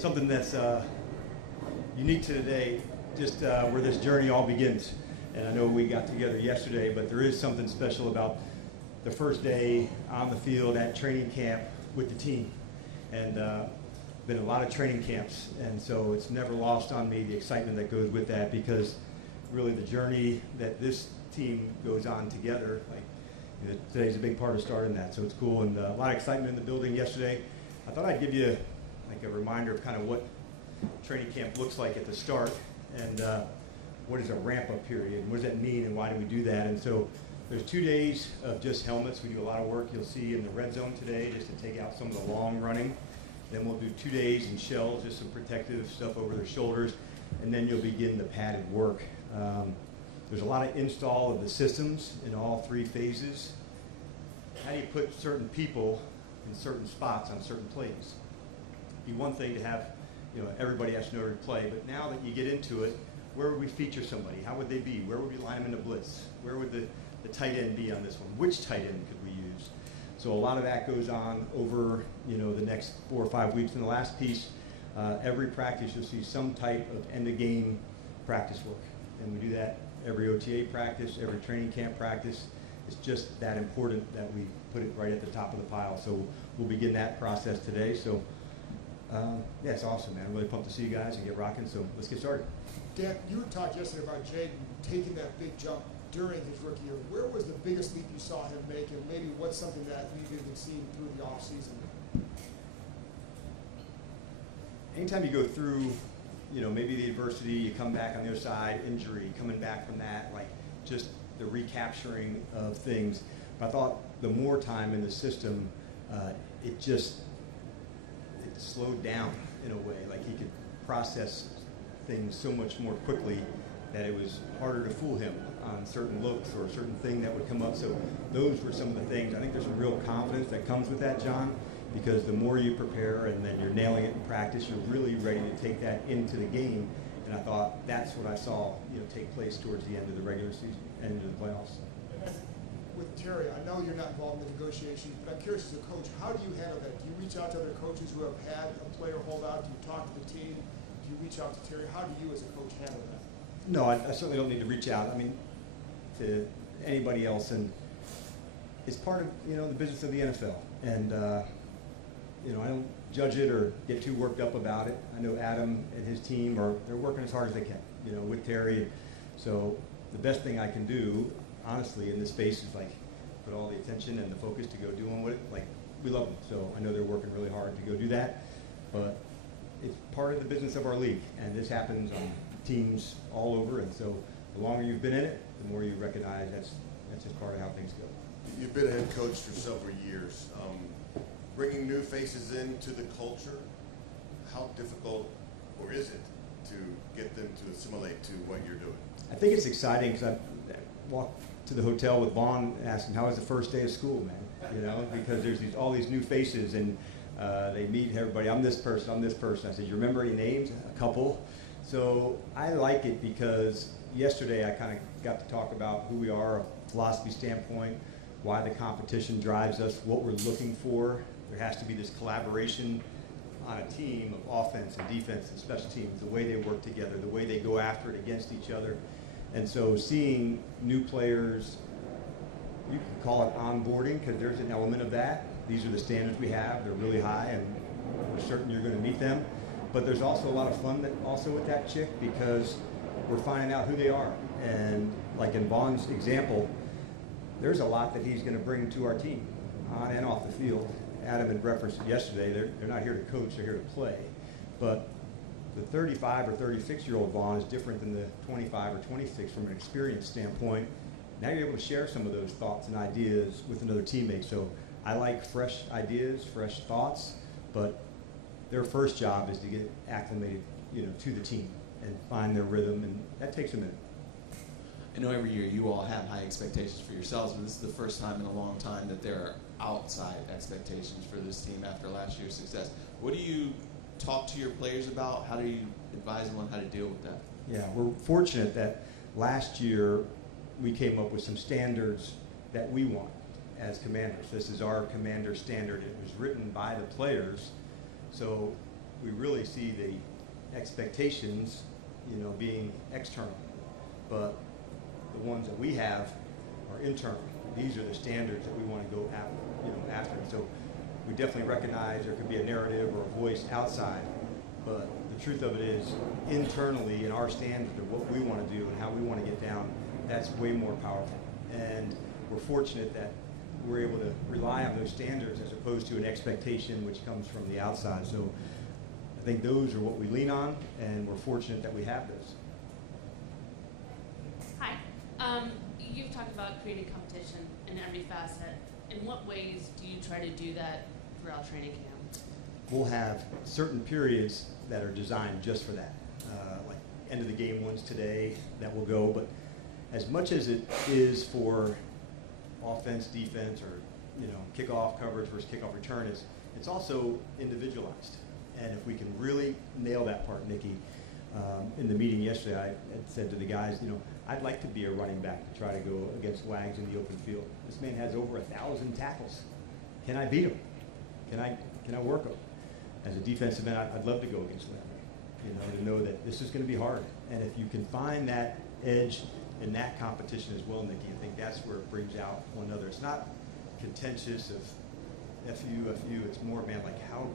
something that's unique to today, just where this journey all begins. And I know we got together yesterday, but there is something special about the first day on the field at training camp with the team. And been a lot of training camps, and so it's never lost on me the excitement that goes with that, because really the journey that this team goes on together, like today's a big part of starting that, so it's cool. And a lot of excitement in the building yesterday. I thought I'd give you like a reminder of kind of what training camp looks like at the start, and what is a ramp-up period, and what does that mean, and why do we do that. And so there's 2 days of just helmets. We do a lot of work you'll see in the red zone today just to take out some of the long running. Then we'll do 2 days in shells, just some protective stuff over their shoulders, and then you'll begin the padded work. There's a lot of install of the systems in all 3 phases. How do you put certain people in certain spots on certain plays? It'd be one thing to have, everybody has to know to play, but now that you get into it, where would we feature somebody? How would they be? Where would we line them in the blitz? Where would the tight end be on this one? Which tight end could we use? So a lot of that goes on over, the next 4 or 5 weeks. And the last piece, every practice you'll see some type of end-of-game practice work. And we do that every OTA practice, every training camp practice. It's just that important that we put it right at the top of the pile. So we'll begin that process today. So, yeah, it's awesome, man. I'm really pumped to see you guys and get rocking. So let's get started. Dan, you talked yesterday about Jaden taking that big jump during his rookie year. Where was the biggest leap you saw him make, and maybe what's something that you've been seeing through the offseason? Anytime you go through, maybe the adversity, you come back on the other side, injury, coming back from that, like just the recapturing of things. But I thought the more time in the system, it slowed down in a way. Like he could process things so much more quickly that it was harder to fool him on certain looks or a certain thing that would come up. So those were some of the things. I think there's some real confidence that comes with that, John, because the more you prepare and then you're nailing it in practice, you're really ready to take that into the game. And I thought that's what I saw, take place towards the end of the regular season, end of the playoffs. With Terry, I know you're not involved in the negotiations, but I'm curious as a coach, how do you handle that? Do you reach out to other coaches who have had a player hold out? Do you talk to the team? Do you reach out to Terry? How do you as a coach handle that? No, I certainly don't need to reach out. I mean, to anybody else, and it's part of the business of the NFL. And I don't judge it or get too worked up about it. I know Adam and his team they're working as hard as they can, with Terry. So the best thing I can do, honestly, in this space is like put all the attention and the focus to go doing what we love them. So I know they're working really hard to go do that, but it's part of the business of our league, and this happens on teams all over. And so the longer you've been in it, the more you recognize that's just part of how things go. You've been a head coach for several years. Bringing new faces into the culture, how difficult, or is it, to get them to assimilate to what you're doing? I think it's exciting because I walked to the hotel with Vaughn and asked him, how was the first day of school, man? Because there's all these new faces, and they meet everybody. I'm this person. I said, you remember any names? A couple. So I like it because yesterday I kind of got to talk about who we are, a philosophy standpoint, why the competition drives us, what we're looking for. There has to be this collaboration on a team of offense and defense and special teams, the way they work together, the way they go after it against each other. And so seeing new players, you can call it onboarding because there's an element of that. These are the standards we have. They're really high, and we're certain you're going to meet them. But there's also a lot of fun also with that chick, because we're finding out who they are. And like in Vaughn's example, there's a lot that he's going to bring to our team on and off the field. Adam had referenced it yesterday. They're not here to coach, they're here to play. But the 35 or 36-year-old Vaughn is different than the 25 or 26 from an experience standpoint. Now you're able to share some of those thoughts and ideas with another teammate. So I like fresh ideas, fresh thoughts, but their first job is to get acclimated, to the team and find their rhythm, and that takes a minute. I know every year you all have high expectations for yourselves, but this is the first time in a long time that there are outside expectations for this team after last year's success. What do you talk to your players about? How do you advise them on how to deal with that? Yeah, we're fortunate that last year we came up with some standards that we want as commanders. This is our commander standard. It was written by the players. So we really see the expectations, being external, but the ones that we have are internal. These are the standards that we want to go after. So we definitely recognize there could be a narrative or a voice outside, but the truth of it is, internally, in our standards of what we want to do and how we want to get down, that's way more powerful. And we're fortunate that we're able to rely on those standards as opposed to an expectation which comes from the outside. So I think those are what we lean on, and we're fortunate that we have those. Hi. You've talked about creating competition in every facet. In what ways do you try to do that throughout training camp? We'll have certain periods that are designed just for that. Like end of the game ones today that will go, but as much as it is for offense, defense, or kickoff coverage versus kickoff return, it's also individualized. And if we can really nail that part, Nikki, in the meeting yesterday, I had said to the guys, I'd like to be a running back to try to go against Wags in the open field. This man has over 1,000 tackles. Can I beat him? Can I work him? As a defensive end, I'd love to go against Landry, to know that this is going to be hard. And if you can find that edge in that competition as well, Nikki, I think that's where it brings out one another. It's not contentious of FU. It's more, man, like how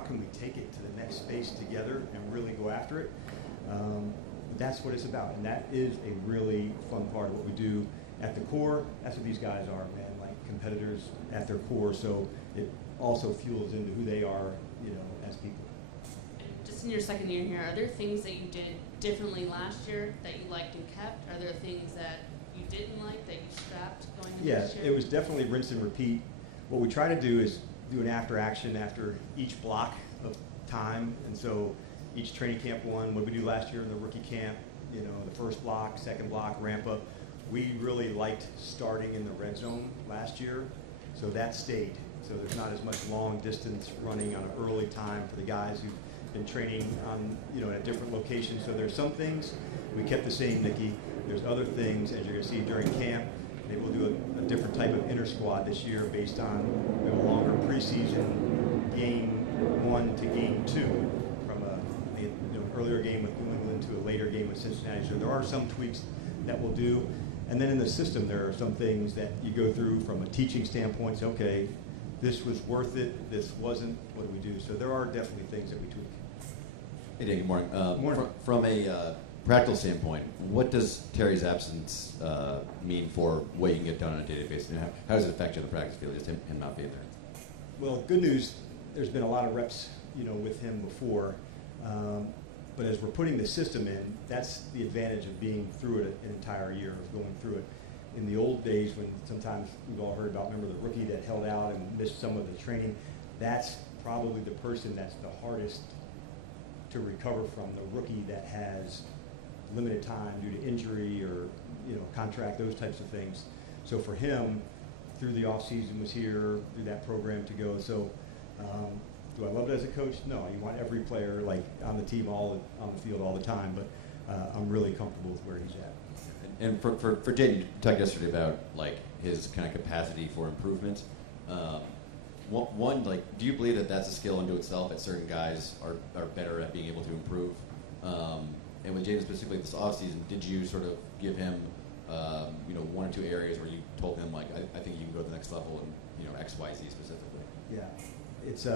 can we take it to the next space together and really go after it? That's what it's about, and that is a really fun part of what we do at the core. That's what these guys are, man, like competitors at their core. So it also fuels into who they are, as people. Just in your second year here, are there things that you did differently last year that you liked and kept? Are there things that you didn't like that you scrapped going into this year? Yeah, it was definitely rinse and repeat. What we try to do is do an after action after each block of time, and so each training camp one, what we do last year in the rookie camp, the first block, second block, ramp up. We really liked starting in the red zone last year, so that stayed. So there's not as much long distance running on an early time for the guys who've been training on, at different locations. So there's some things we kept the same, Nikki. There's other things, as you're going to see during camp. Maybe we'll do a different type of inter squad this year based on a longer preseason game 1 to game 2. Earlier game with New England to a later game with Cincinnati. So there are some tweaks that we'll do. And then in the system, there are some things that you go through from a teaching standpoint. So, okay, this was worth it, this wasn't, what do we do? So there are definitely things that we tweak. Hey, Dan, good morning. Morning. From a practical standpoint, what does Terry's absence mean for what you can get done on a day-to-day basis? And how does it affect you on the practice field, just him not being there? Well, good news, there's been a lot of reps, with him before. But as we're putting the system in, that's the advantage of being through it an entire year, of going through it. In the old days when sometimes we've all heard about, remember the rookie that held out and missed some of the training, that's probably the person that's the hardest to recover from, the rookie that has limited time due to injury or contract, those types of things. So for him, through the off season was here, through that program to go. So do I love it as a coach? No, you want every player on the team on the field all the time, but I'm really comfortable with where he's at. And for Jaden, you talked yesterday about his kind of capacity for improvement. One, do you believe that that's a skill unto itself, that certain guys are better at being able to improve? And with Jaden specifically this offseason, did you sort of give him one or two areas where you told him I think you can go to the next level in X, Y, Z specifically? Yeah, it's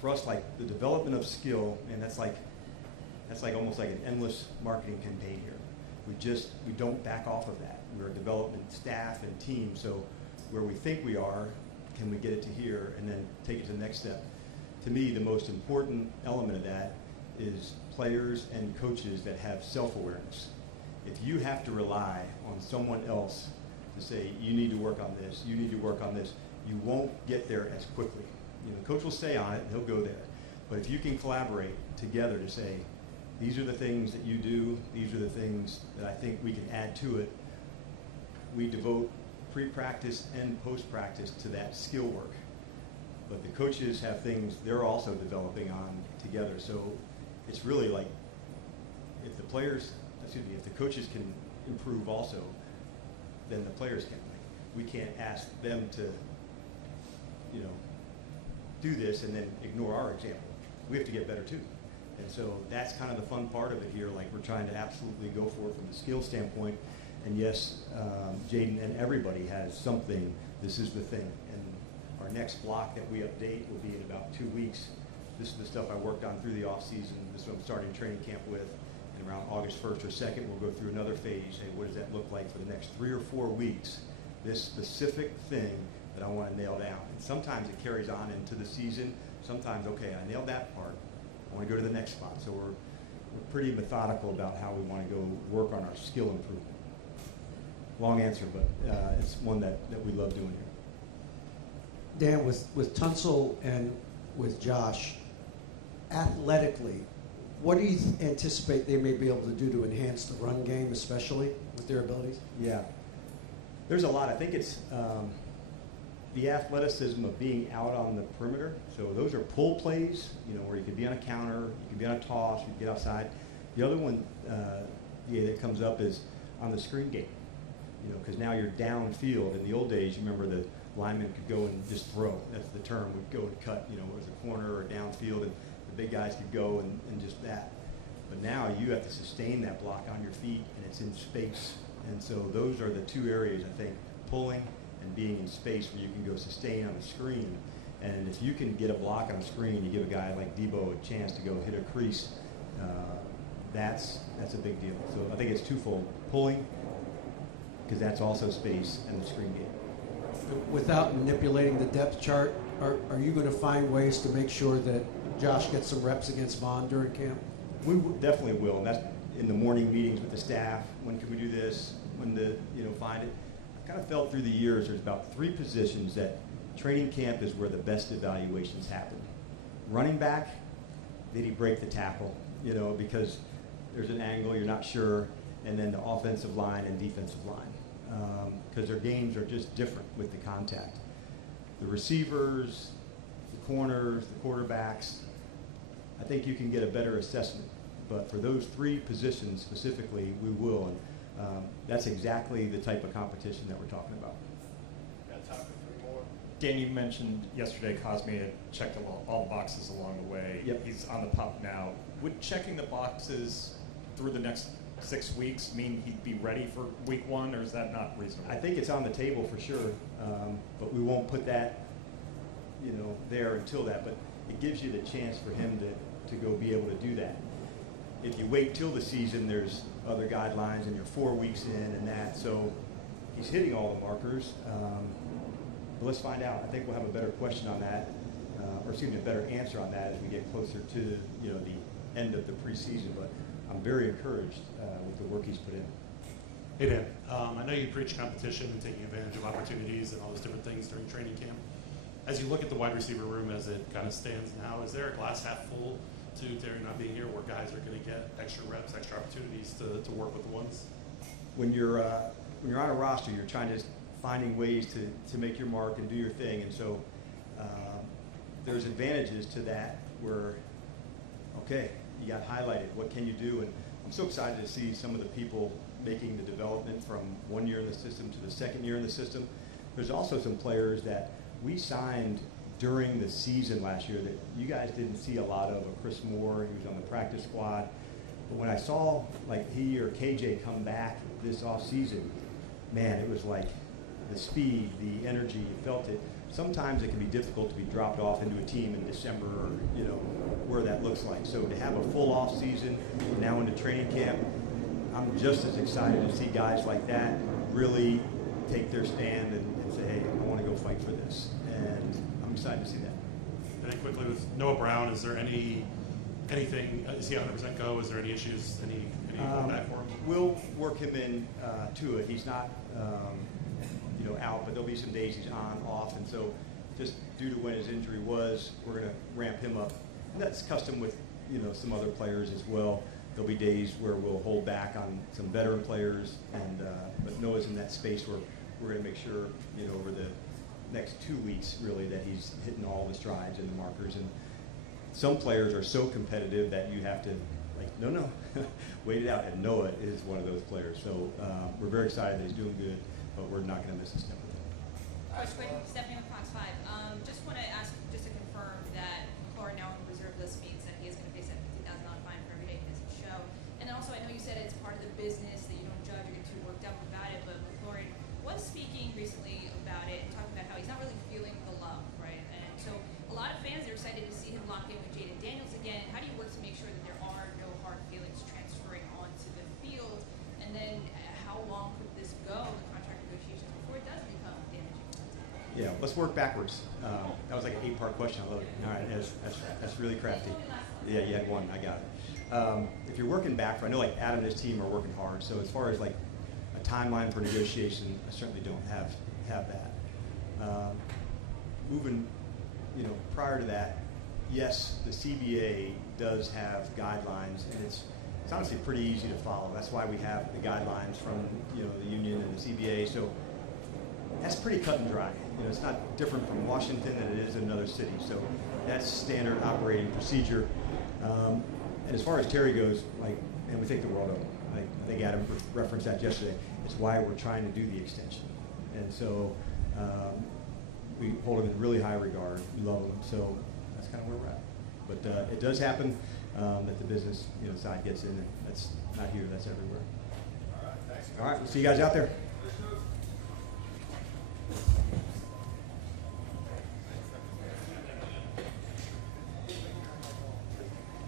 for us the development of skill, and that's almost like an endless marketing campaign here. We don't back off of that. We're a development staff and team, so where we think we are, can we get it to here and then take it to the next step? To me, the most important element of that is players and coaches that have self-awareness. If you have to rely on someone else to say, you need to work on this, you need to work on this, you won't get there as quickly. The coach will stay on it and he'll go there. But if you can collaborate together to say, these are the things that you do, these are the things that I think we can add to it, we devote pre-practice and post-practice to that skill work. But the coaches have things they're also developing on together. So it's really if the coaches can improve also, then the players can. We can't ask them to, do this and then ignore our example. we have to get better too. And so that's kind of the fun part of it here. Like, we're trying to absolutely go for it from the skill standpoint. And yes, Jaden and everybody has something. This is the thing. And our next block that we update will be in about 2 weeks. This is the stuff I worked on through the off season. This is what I'm starting training camp with. And around August 1st or 2nd, we'll go through another phase. Say, what does that look like for the next 3 or 4 weeks? This specific thing that I want to nail down. And sometimes it carries on into the season. Sometimes, okay, I nailed that part. I want to go to the next spot. So we're pretty methodical about how we want to go work on our skill improvement. Long answer, but it's one that we love doing here. Dan, with Tunsil and with Josh, athletically, what do you anticipate they may be able to do to enhance the run game, especially with their abilities? Yeah. There's a lot. I think it's the athleticism of being out on the perimeter. So those are pull plays, where you could be on a counter, you can be on a toss, you can get outside. The other one that comes up is on the screen game, because now you're downfield. In the old days, you remember the linemen could go and just throw. That's the term. We'd go and cut, it was a corner or downfield, and the big guys could go and just that. But now you have to sustain that block on your feet, and it's in space. And so those are the two areas, I think, pulling and being in space where you can go sustain on a screen. And if you can get a block on a screen, you give a guy like Debo a chance to go hit a crease, that's a big deal. So I think it's twofold. Pulling, because that's also space, and the screen game. Without manipulating the depth chart, are you going to find ways to make sure that Josh gets some reps against Vaughn during camp? We definitely will, and that's in the morning meetings with the staff. When can we do this? When find it. I kind of felt through the years there's about 3 positions that training camp is where the best evaluations happen. Running back, did he break the tackle? Because there's an angle, you're not sure, and then the offensive line and defensive line, because their games are just different with the contact. The receivers, the corners, the quarterbacks, I think you can get a better assessment. But for those 3 positions specifically, we will. And that's exactly the type of competition that we're talking about. Got time for 3 more. Dan, you mentioned yesterday Cosme had checked all the boxes along the way. Yep. He's on the pup now. Would checking the boxes through the next 6 weeks mean he'd be ready for week 1, or is that not reasonable? I think it's on the table for sure, but we won't put that, there until that. But it gives you the chance for him to go be able to do that. If you wait till the season, there's other guidelines, and you're 4 weeks in and that. So he's hitting all the markers. But let's find out. I think we'll have a better question on that, a better answer on that as we get closer to the end of the preseason. But I'm very encouraged with the work he's put in. Hey Dan, I know you preach competition and taking advantage of opportunities and all those different things during training camp. As you look at the wide receiver room as it kind of stands now, is there a glass half full to Terry not being here where guys are going to get extra reps, extra opportunities to work with the ones? When you're on a roster, you're trying to finding ways to make your mark and do your thing, and so there's advantages to that where, okay, you got highlighted. What can you do? And I'm so excited to see some of the people making the development from 1 year in the system to the 2nd year in the system. There's also some players that we signed during the season last year that you guys didn't see a lot of. Chris Moore, he was on the practice squad. But when I saw like he or KJ come back this off season, man, it was like the speed, the energy, you felt it. Sometimes it can be difficult to be dropped off into a team in December or, where that looks like. So to have a full off season, now into training camp, I'm just as excited to see guys like that really take their stand and say, hey, I want to go fight for this. And I'm excited to see that. And then quickly with Noah Brown, is there anything, is he 100% go? Is there any issues, any back for him? We'll work him in to it. He's not, out, but there'll be some days he's on, off, and so just due to when his injury was, we're going to ramp him up. And that's custom with, some other players as well. There'll be days where we'll hold back on some veteran players, and but Noah's in that space where we're going to make sure, over the next 2 weeks, really, that he's hitting all the strides and the markers. And some players are so competitive that you have to, no, wait it out. And Noah is one of those players. So we're very excited that he's doing good, but we're not going to miss a step with him. Coach Quinn, Stephanie with Fox 5. Just want to ask, just to confirm that McLaurin now on reserve list means let's work backwards. That was like an 8-part question. I love it. All right, that's really crafty. Yeah, you had one. I got it. If you're working back, I know like Adam and his team are working hard. So as far as like a timeline for negotiation, I certainly don't have that. Moving, prior to that, yes, the CBA does have guidelines, and it's honestly pretty easy to follow. That's why we have the guidelines from the union and the CBA. So that's pretty cut and dry. It's not different from Washington than it is in another city. So that's standard operating procedure. And as far as Terry goes, and we think the world of him. I think Adam referenced that yesterday. It's why we're trying to do the extension. And so we hold him in really high regard. We love him. So that's kind of where we're at. But it does happen that the business side gets in, and that's not here, that's everywhere. All right, we'll see you guys out there.